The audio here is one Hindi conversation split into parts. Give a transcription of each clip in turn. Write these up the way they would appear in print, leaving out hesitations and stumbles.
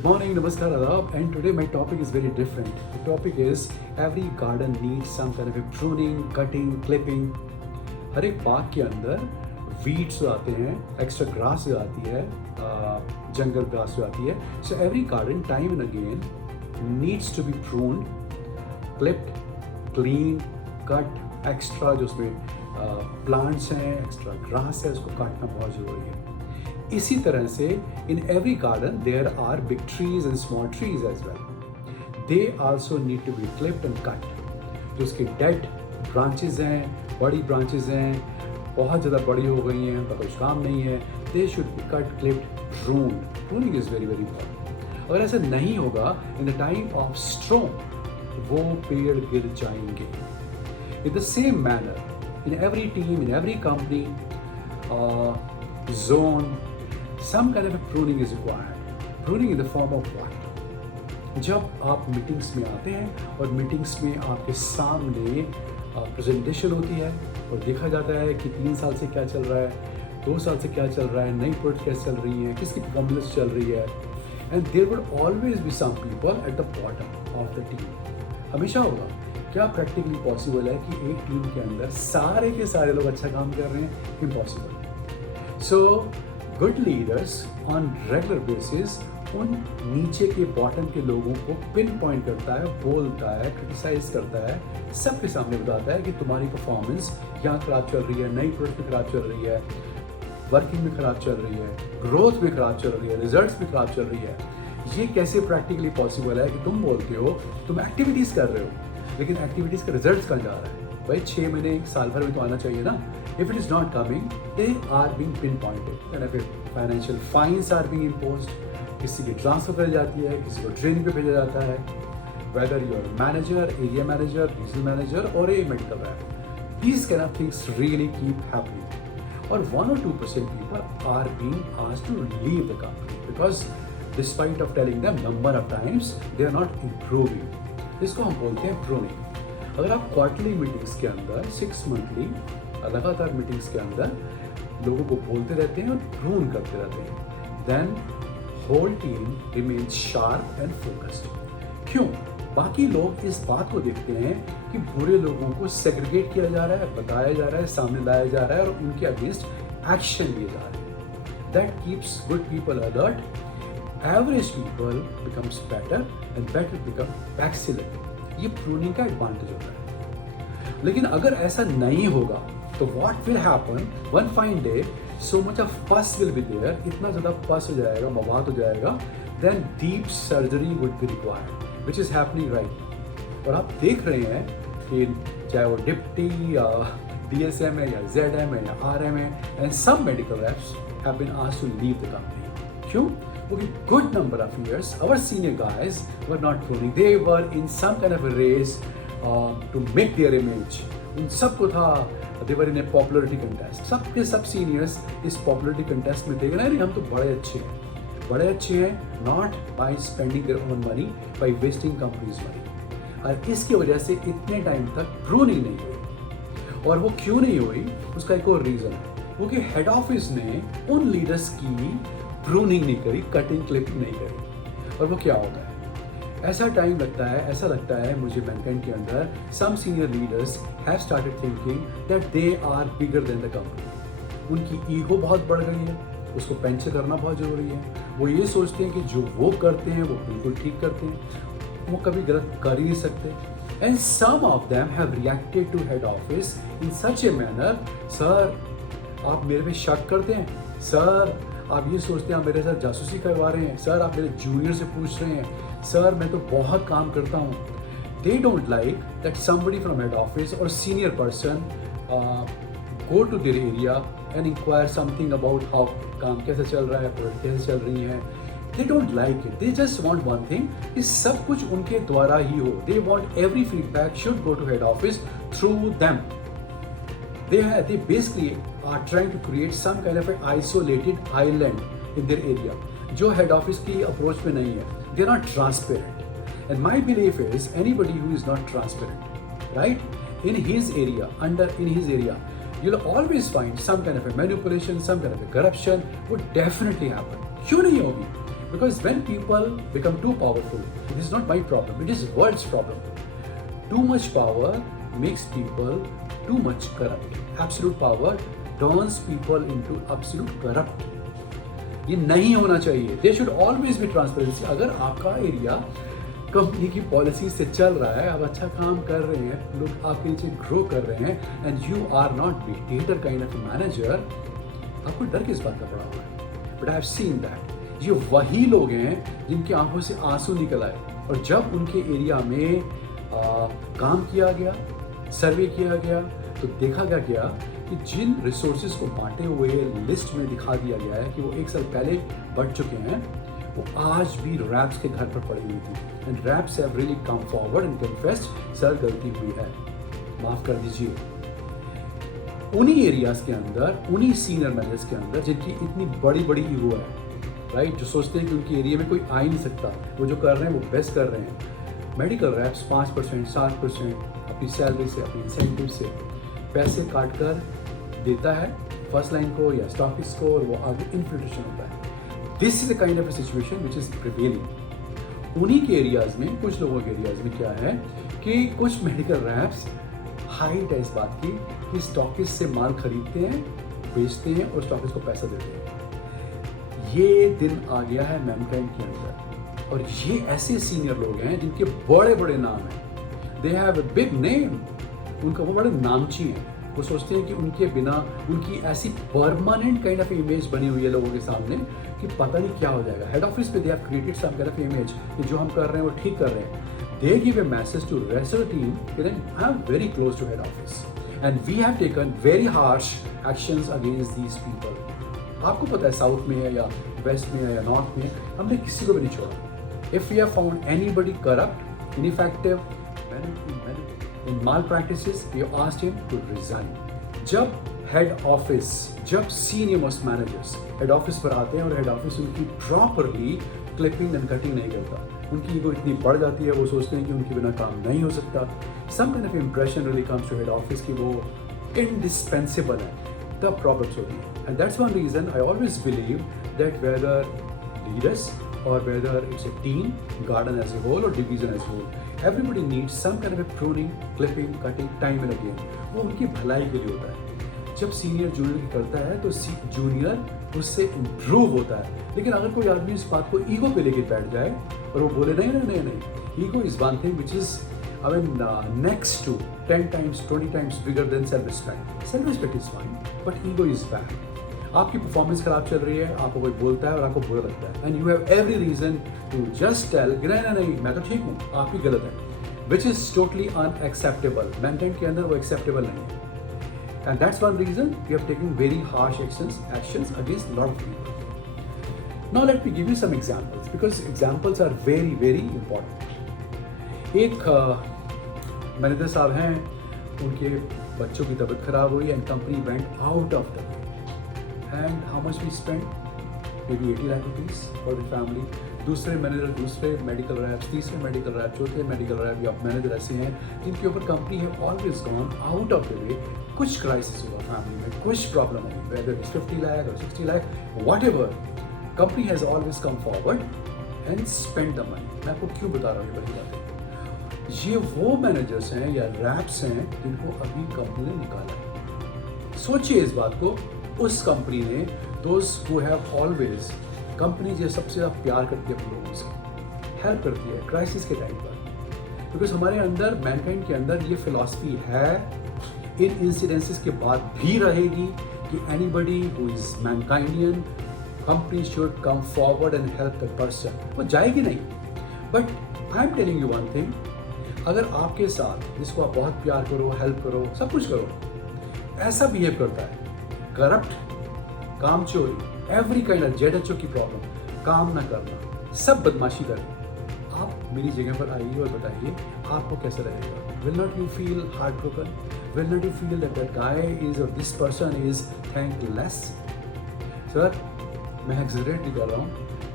Morning, Namaskar, Adab, and today my topic is very different. The topic is every garden needs some kind of a pruning, cutting, clipping. हर एक बाग के अंदर weeds आते हैं, extra grass आती है, jungle grass आती है. So every garden, time and again, needs to be pruned, clipped, cleaned, cut. Extra जो उसमें plants हैं, extra grass है, उसको काटना बहुत ज़रूरी है. इसी तरह से in every garden there are big trees and small trees as well. They also need to be clipped and cut. जो उसके dead branches हैं, बड़ी branches हैं, बहुत ज़्यादा बड़ी हो गई हैं, उनका कुछ काम नहीं है, they should be cut, clipped, pruned. Pruning is very very important. अगर ऐसा नहीं होगा in the time of storm, वो पेड़ गिर जाएंगे. In the same manner, in every team, in every company, zone, some kind of a pruning is required. Pruning in the form of what? जब आप मीटिंग्स में आते हैं और मीटिंग्स में आपके सामने प्रेजेंटेशन होती है और देखा जाता है कि 3 साल से क्या चल रहा है, 2 साल से क्या चल रहा है, नई प्रोडक्ट कैसे चल रही है, किसकी परफॉर्मेंस चल रही है. And there would always be some people at the bottom of the team. हमेशा होगा. क्या प्रैक्टिकली पॉसिबल है कि एक टीम के अंदर सारे के सारे लोग अच्छा काम कर रहे हैं? Impossible. So good leaders on regular basis उन नीचे के बॉटम के लोगों को पिन पॉइंट करता है, बोलता है, क्रिटिसाइज करता है, सबके सामने बताता है कि तुम्हारी परफॉर्मेंस यहाँ खराब चल रही है, नई प्रोडक्ट में खराब चल रही है, वर्किंग में खराब चल रही है, ग्रोथ में खराब चल रही है, रिजल्ट्स में खराब चल रही है. ये कैसे प्रैक्टिकली पॉसिबल है कि तुम बोलते हो तुम एक्टिविटीज़ कर रहे हो लेकिन एक्टिविटीज़ का रिजल्ट्स कहाँ जा रहा है? भाई 6 महीने 1 साल भर में तो आना चाहिए ना. If it is not coming, they are being pinpointed. And if financial fines are being imposed, किसी की ट्रांसफर कर जाती है, किसी को ट्रेनिंग पे भेजा जाता है. Whether you are a manager, area manager, regional manager, or a medical rep, these kind of things really keep happening. Or 1 or 2% people are being asked to leave the company because, despite of telling them number of times, they are not improving. इसको हम बोलते हैं pruning. अगर आप क्वार्टरली मीटिंग्स के अंदर 6 मंथली लगातार मीटिंग्स के अंदर लोगों को बोलते रहते हैं और प्रून करते रहते हैं, then whole team remains sharp and focused. क्यों? बाकी लोग इस बात को देखते हैं कि बुरे लोगों को सेग्रीगेट किया जा रहा है, बताया जा रहा है, सामने लाया जा रहा है और उनके अगेंस्ट एक्शन लिए जा रहे हैं. That keeps good people alert. Average people becomes better and better become excellent. ये प्रूनिंग का एडवांटेज होता है. लेकिन अगर ऐसा नहीं होगा तो what will happen one fine day, so much of pus will be there, इतना ज़्यादा पस हो जाएगा, मवाद हो जाएगा, then deep surgery would be required, which is happening right. और आप देख रहे हैं कि चाहे वो डिप्टी या DSM है या ZM है या RM है, and some medical reps have been asked to leave the company. क्यों? क्योंकि good number of years our senior guys were not pruning. They were in some kind of a race to make their image. उन सबको था, they were in a popularity contest. सबके सब seniors इस popularity contest में थे. नहीं, हम तो बड़े अच्छे हैं, not by spending their own money, by wasting company's money. और इसकी वजह से इतने टाइम तक pruning नहीं हुई. और वो क्यों नहीं हुई? उसका एक और रीज़न है, क्योंकि हेड ऑफिस ने उन लीडर्स की प्रूनिंग नहीं करी, कटिंग क्लिपिंग नहीं करी. और वो क्या होता है? ऐसा लगता है मुझे मैनकाइंड के अंदर some senior leaders have started thinking that they are bigger than the company. उनकी ईगो बहुत बढ़ गई है, उसको पेंचर करना बहुत ज़रूरी है. वो ये सोचते हैं कि जो वो करते हैं वो बिल्कुल ठीक करते हैं, वो कभी गलत कर ही नहीं सकते. And some of them have reacted to head office in such a manner, sir आप मेरे पे शक करते हैं, सर आप ये सोचते हैं आप मेरे साथ जासूसी करवा रहे हैं, सर आप मेरे जूनियर से पूछ रहे हैं, सर मैं तो बहुत काम करता हूँ. They don't like that somebody from head office और senior person go to their area and inquire something about how काम कैसे चल रहा है, प्रोडक्ट कैसे चल रही हैं. They don't like it. They just want one thing कि सब कुछ उनके द्वारा ही हो. They want every feedback should go to head office through them. They basically are trying to create some kind of an isolated island in their area, जो head office की approach में नहीं है. They are not transparent. And my belief is anybody who is not transparent, right, in his area, you'll always find some kind of a manipulation, some kind of a corruption would definitely happen. क्यों नहीं होगी? Because when people become too powerful, this is not my problem, it is world's problem. Too much power makes people too much corrupt. Absolute power turns people into absolute corrupt. ये नहीं होना चाहिए. There should always be transparency. अगर आपका एरिया कंपनी की पॉलिसी से चल रहा है, आप अच्छा काम कर रहे हैं, लोग आपके नीचे ग्रो कर रहे हैं, and you are not dictator kind of manager, आपको डर किस बात का पड़ा हुआ है? But I have seen that. ये वही लोग हैं जिनकी आंखों से आंसू निकल आए, और जब उनके एरिया में काम किया गया, सर्वे किया गया, तो देखा गया कि जिन रिसोर्सेज को बांटे हुए लिस्ट में दिखा दिया गया है कि वो 1 साल पहले बढ़ चुके हैं, वो आज भी रैप्स के घर पर पड़ी हुई थी. And reps have really come forward and confessed, sir गलती हुई है, माफ कर दीजिए. उन्हीं एरियाज के अंदर, उन्हीं सीनियर मैनेजर्स के अंदर जिनकी इतनी बड़ी बड़ी ईगो है, राइट, जो सोचते हैं कि उनके एरिया में कोई आ ही नहीं सकता, वो जो कर रहे हैं वो बेस्ट कर रहे हैं. मेडिकल रैप्स 5%, 7% अपनी सैलरी से, अपनी इंसेंटिव से पैसे काट कर देता है फर्स्ट लाइन को या स्टॉकिस्ट को, और वो आगे इन्फिल्ट्रेशन होता है. This is the kind of situation which is prevailing. उन्हीं के एरियाज में, कुछ लोगों के एरियाज में क्या है कि कुछ मेडिकल रैप्स हाइट है इस बात की कि स्टॉकिस्ट से माल खरीदते हैं, बेचते हैं और स्टॉकिस्ट को पैसा देते हैं. ये दिन आ गया है मैनकाइंड के अंदर, और ये ऐसे सीनियर लोग हैं जिनके बड़े बड़े नाम हैं. They have a big name, उनका वो बड़े नामची हैं. वो सोचते हैं कि उनके बिना, उनकी ऐसी परमानेंट काइंड ऑफ इमेज बनी हुई है लोगों के सामने कि पता नहीं क्या हो जाएगा. हेड ऑफिस पे they have created some kind of image कि जो हम कर रहे हैं वो ठीक कर रहे हैं. They give a message to rest of the team कि I am very close to head office and we have taken very harsh actions against these people. आपको पता है साउथ में है या वेस्ट में है या नॉर्थ में, हमने किसी को भी नहीं छोड़ा. If we have found anybody corrupt, ineffective, in malpractices, we have asked him to resign. जब head office, जब senior most managers head office पर आते हैं और head office उनकी properly clipping and cutting नहीं करता, उनकी ईगो इतनी बढ़ जाती है, वो सोचते हैं कि उनके बिना काम नहीं हो सकता. Some kind of impression really comes to head office कि वो indispensable है, तब problems होती है. And that's one reason I always believe that whether leaders or whether it's a team, garden as a whole or division as a whole, everybody needs some kind of a pruning, clipping, cutting, time and again. वो उनकी भलाई के लिए होता है. जब सीनियर जूनियर की करता है तो जूनियर उससे इम्प्रूव होता है. लेकिन अगर कोई आदमी इस बात को ईगो पे लेके बैठ जाए और वो बोले नहीं, ego is one thing which is next to 10 times, 20 times bigger than self-respect. Self-respect is fine, but ego is bad. आपकी परफॉर्मेंस खराब चल रही है, आपको कोई बोलता है और आपको बुरा लगता है, and you have every reason to just tell नहीं, मैं तो ठीक हूँ, आप ही गलत है, which is totally unacceptable. Mankind के अंदर वो एक्सेप्टेबल नहीं है, and that's one reason we have taken very harsh actions against lot of people. Now let me give you some examples, because examples are very very important. एक मैनेजर साहब हैं, उनके बच्चों की तबीयत खराब हुई and company went out of the and how much we spent? Maybe 80 lakh rupees for the family. दूसरे मैनेजर, दूसरे मेडिकल रैप्स, तीसरे मेडिकल रैप, चौथे मेडिकल रैप या मैनेजर ऐसे हैं जिनके ऊपर कंपनी है always gone out of the way. कुछ क्राइसिस हुआ फैमिली में, कुछ प्रॉब्लम हुई, whether it's 50 lakh or 60 lakh, whatever, company has always come forward and spent the money. मैं आपको क्यों बता रहा हूँ ये बड़ी बातें? ये वो मैनेजर्स हैं या रैप्स हैं जिनको अभी कंपनी ने निकाला है. सोचिए इस बात को. उस कंपनी ने, those who have always, company जो सबसे ज़्यादा प्यार करती है अपने लोगों से, हेल्प करती है क्राइसिस के टाइम पर, बिकॉज हमारे अंदर, मैनकाइंड के अंदर ये फिलॉसफी है, इन इंसिडेंसेस के बाद भी रहेगी कि anybody who is Mankindian, company should come forward and help the person. वो जाएगी नहीं, but I am telling you one thing, अगर आपके साथ जिसको आप बहुत प्यार करो, हेल्प करो, सब कुछ करो, ऐसा बिहेव करता है, करप्ट, काम चोरी, एवरी काइंड ऑफ जेडएचओ की प्रॉब्लम, काम ना करना, सब बदमाशी करना, आप मेरी जगह पर आइए और बताइए आपको कैसा रहेगा. Will not you feel heart broken? Will not you feel that that guy is और this person is thankless? Sir, मैं एग्जैजरेट नहीं कर रहा हूँ,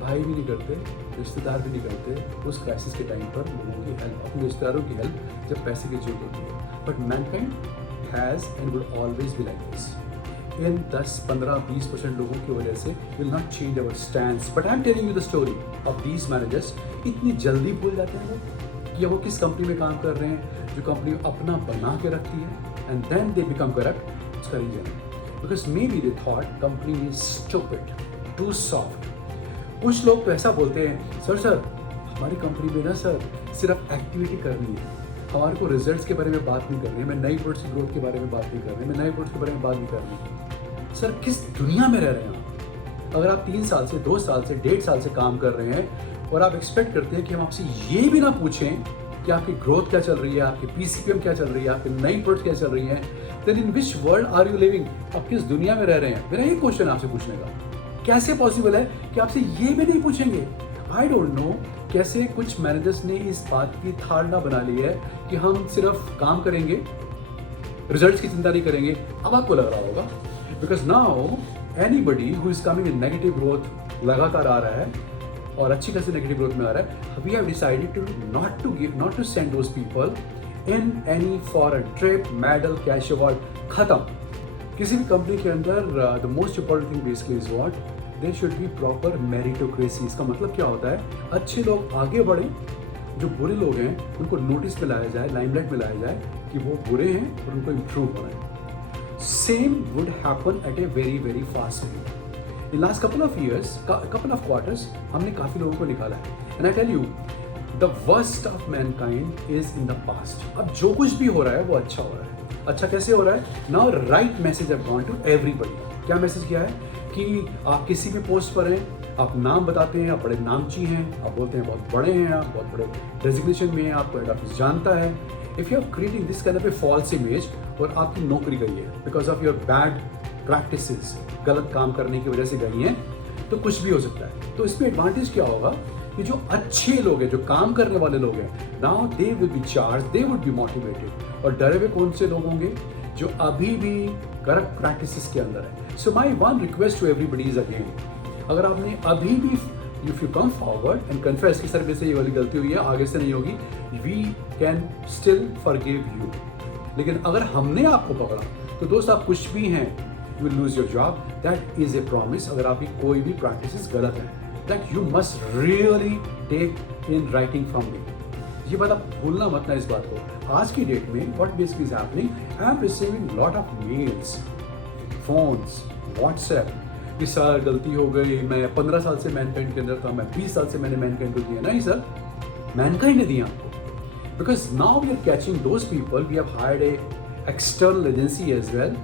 भाई भी नहीं करते, रिश्तेदार भी नहीं करते उस क्राइसिस के टाइम पर लोगों की हेल्प, अपने रिश्तेदारों की हेल्प जब पैसे की जरूरत होती है. But Mankind has and would always be like this. इन 10, 15, 20% लोगों की वजह से will not change our stands. But I am telling you the story of these managers. इतनी जल्दी भूल जाते हैं लोग कि वो किस कंपनी में काम कर रहे हैं, जो कंपनी अपना बना के रखती है, and then they become corrupt. उसका reason because maybe they thought company is stupid, too soft. कुछ लोग तो ऐसा बोलते हैं, सर हमारी कंपनी में ना सर सिर्फ एक्टिविटी करनी है, हमारे को रिजल्ट्स के बारे में बात नहीं करनी है, मैं नई प्रोडक्ट्स की ग्रोथ के बारे में बात नहीं कर रही, मैं नए प्रोडक्ट्स के बारे में बात नहीं करनी। सर किस दुनिया में रह रहे हैं आप? अगर आप 3 साल से, 2 साल से, 1.5 साल से काम कर रहे हैं और आप एक्सपेक्ट करते हैं कि हम आपसे ये भी ना पूछें कि आपकी ग्रोथ क्या चल रही है, आपकी PCPM क्या चल रही है, आपकी नई प्रोडक्ट क्या चल रही है, then in which world are you living? आप किस दुनिया में रह रहे हैं? मेरा एक क्वेश्चन आपसे पूछने का, कैसे पॉसिबल है कि आपसे ये भी नहीं पूछेंगे? आई डोंट नो कैसे कुछ मैनेजर्स ने इस बात की धारणा बना ली है कि हम सिर्फ काम करेंगे, रिजल्ट्स की चिंता नहीं करेंगे। अब आपको लग रहा होगा because now anybody who is coming in negative growth लगातार आ रहा है और अच्छी खासी नेगेटिव ग्रोथ में आ रहा है। We have decided to not to send those people in any foreign trip, medal, cash award. खत्म। किसी भी कंपनी के अंदर the most important thing basically is what, there should be proper meritocracy. इसका मतलब क्या होता है? अच्छे लोग आगे बढ़ें, जो बुरे लोग हैं उनको नोटिस में लाया जाए, लाइमलाइट में लाया जाए कि वो बुरे हैं और उनको इम्प्रूव होना है। Same would happen at a very very fast speed. In last couple of years, couple of quarters, हमने काफ़ी लोगों को निकाला है। And I tell you the worst of Mankind is in the past. अब जो कुछ भी हो रहा है वो अच्छा हो रहा है। अच्छा कैसे हो रहा है? Now right message have gone to everybody. क्या मैसेज किया है कि आप किसी भी पोस्ट पर हैं, आप नाम बताते हैं, आप बड़े नामची हैं, आप बोलते हैं बहुत बड़े हैं, आप बहुत बड़े डेजिग्नेशन में हैं, आपको हेड ऑफिस जानता है। If you are creating this kind of a false image और आपकी नौकरी गई है because of your bad practices, गलत काम करने की वजह से गई हैं, तो कुछ भी हो सकता है। तो इसमें एडवांटेज क्या होगा कि जो अच्छे लोग हैं, जो काम करने वाले लोग हैं, now they will be charge, they would be motivated. और डरे हुए कौन से लोग होंगे? जो अभी भी करप्ट प्रैक्टिसेस के अंदर है। So my one request to everybody is again, अगर आपने अभी भी, if you come forward and confess कि सर मेरे से ये वाली गलती हुई है, आगे से नहीं होगी, we can still forgive you. लेकिन अगर हमने आपको पकड़ा तो दोस्त आप कुछ भी हैं, you will lose your job. That is a promise. अगर आपकी कोई भी प्रैक्टिस गलत है, that you must really take in writing from me. ये बात आप भूलना मत ना इस बात को। आज की डेट में what basically is happening, I am receiving lot of males, phones, WhatsApp कि सर गलती हो गई, मैं 15 साल से मैनकाइंड के अंदर था, मैं 20 साल से मैंने मैनकाइंड को दिया। नहीं सर, मैनकाइंड ने दिया आपको। Because now we are catching those people, we have hired a external agency as well,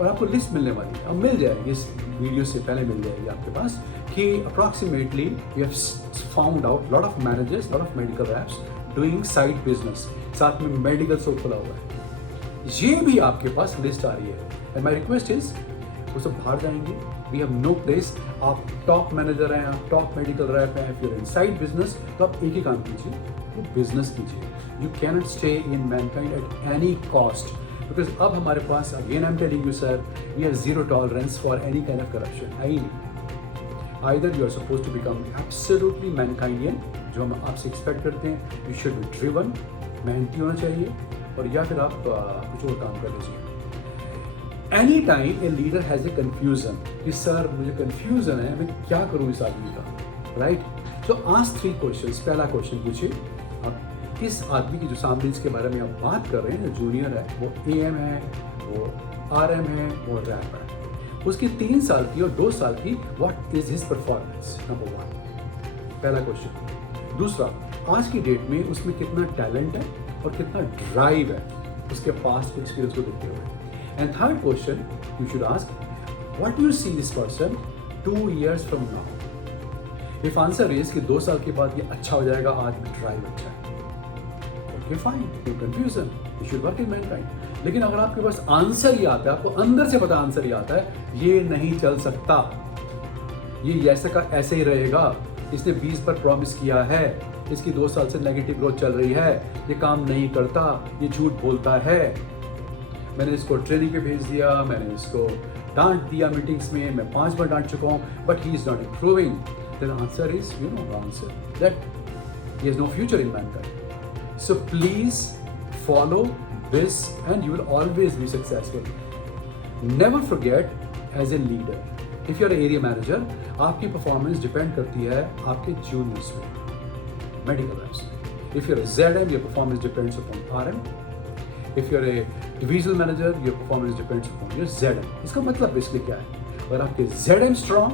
और आपको लिस्ट मिलने वाली है। अब मिल जाएगी, इस वीडियो से पहले मिल जाएगी आपके पास कि approximately we have found out lot of managers, lot of medical reps doing side business, साथ में मेडिकल स्टोर खुला हुआ है। ये भी आपके पास लिस्ट आ रही है। एंड माई रिक्वेस्ट इज, वो सब बाहर जाएंगे। We have no place. आप टॉप मैनेजर हैं, आप टॉप मेडिकल रैप हैं, फिर इन साइड बिजनेस, तो आप एक ही काम कीजिए, वो बिजनेस कीजिए। You can not stay in Mankind at any cost, because अब हमारे पास, again I am telling you sir, we have zero tolerance for any kind of corruption. I either you are supposed to become absolutely mankindian, जो हम आपसे एक्सपेक्ट करते हैं, you should be driven, मेहनती होना चाहिए, और या फिर आप कुछ और काम कर लीजिए। Any time a leader has a confusion कि सर मुझे कन्फ्यूजन है, मैं क्या करूँ इस आदमी का, राइट? तो आज 3 क्वेश्चन। पहला क्वेश्चन पूछिए, आप इस आदमी की जो सामने इसके बारे में आप बात कर रहे हैं, जो जूनियर है, वो AM है, वो RM है, वो रैप है, उसकी 3 साल की और 2 साल की what is his performance, number 1, पहला क्वेश्चन। दूसरा, आज की डेट में उसमें कितना टैलेंट है और कितना ड्राइव है उसके पास्ट एक्सपीरियंस को देखते हुए। And third question you should ask, what you see this person 2 years from now. If answer is कि 2 साल के बाद ये अच्छा हो जाएगा, आज भी ड्राइव अच्छा है, okay fine, no confusion, you should work in Mankind. लेकिन अगर आपके पास आंसर ही आता है, आपको अंदर से पता आंसर ही आता है, ये नहीं चल सकता, ये ऐसे का ऐसे ही रहेगा, इसने 20 पर प्रॉमिस किया है, इसकी 2 साल से नेगेटिव ग्रोथ चल रही है, ये काम नहीं करता, ये झूठ बोलता है, मैंने इसको ट्रेनिंग पे भेज दिया, मैंने इसको डांट दिया मीटिंग्स में, मैं 5 बार डांट चुका हूँ, but he is not improving, then answer is, you know the answer, that he has no future in Mankind. So please follow this and you will always be successful. Never forget as a leader, if you are area manager, आपकी परफॉर्मेंस डिपेंड करती है आपके जूनियर्स में, मेडिकल reps में। If you are a ZM, your performance depends upon RM। If you are a divisional manager, your performance depends upon your ZM। इसका मतलब बेसिकली क्या है? अगर आपके ZM स्ट्रॉन्ग,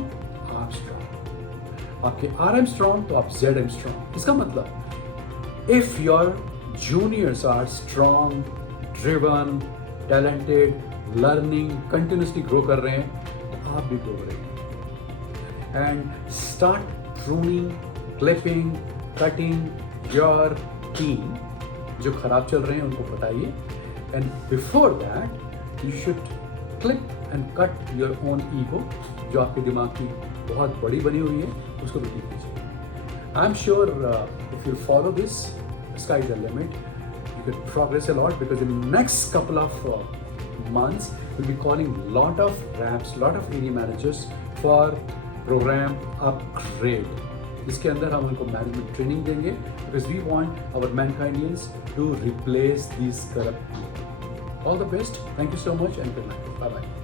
आप स्ट्रॉन्ग, आपके RM स्ट्रॉन्ग, तो आप ZM स्ट्रॉन्ग। इसका मतलब if your juniors are strong, driven, talented, learning, continuously grow कर रहे हैं, तो आप भी ग्रो करेंगे। And start pruning, clipping, cutting your team. जो खराब चल रहे हैं उनको बताइए, and before that you should clip and cut your own ego, जो आपके दिमाग की बहुत बड़ी बनी हुई है, उसको भी ठीक कीजिए। I am sure if you follow this, sky is the limit. You could progress a lot, because in the next couple of months we'll be calling lot of reps, lot of area managers for program upgrade. इसके अंदर हम उनको मैनेजमेंट ट्रेनिंग देंगे, because we want our Mankindians to replace these corrupt people. All the best. Thank you so much and good night. Bye bye.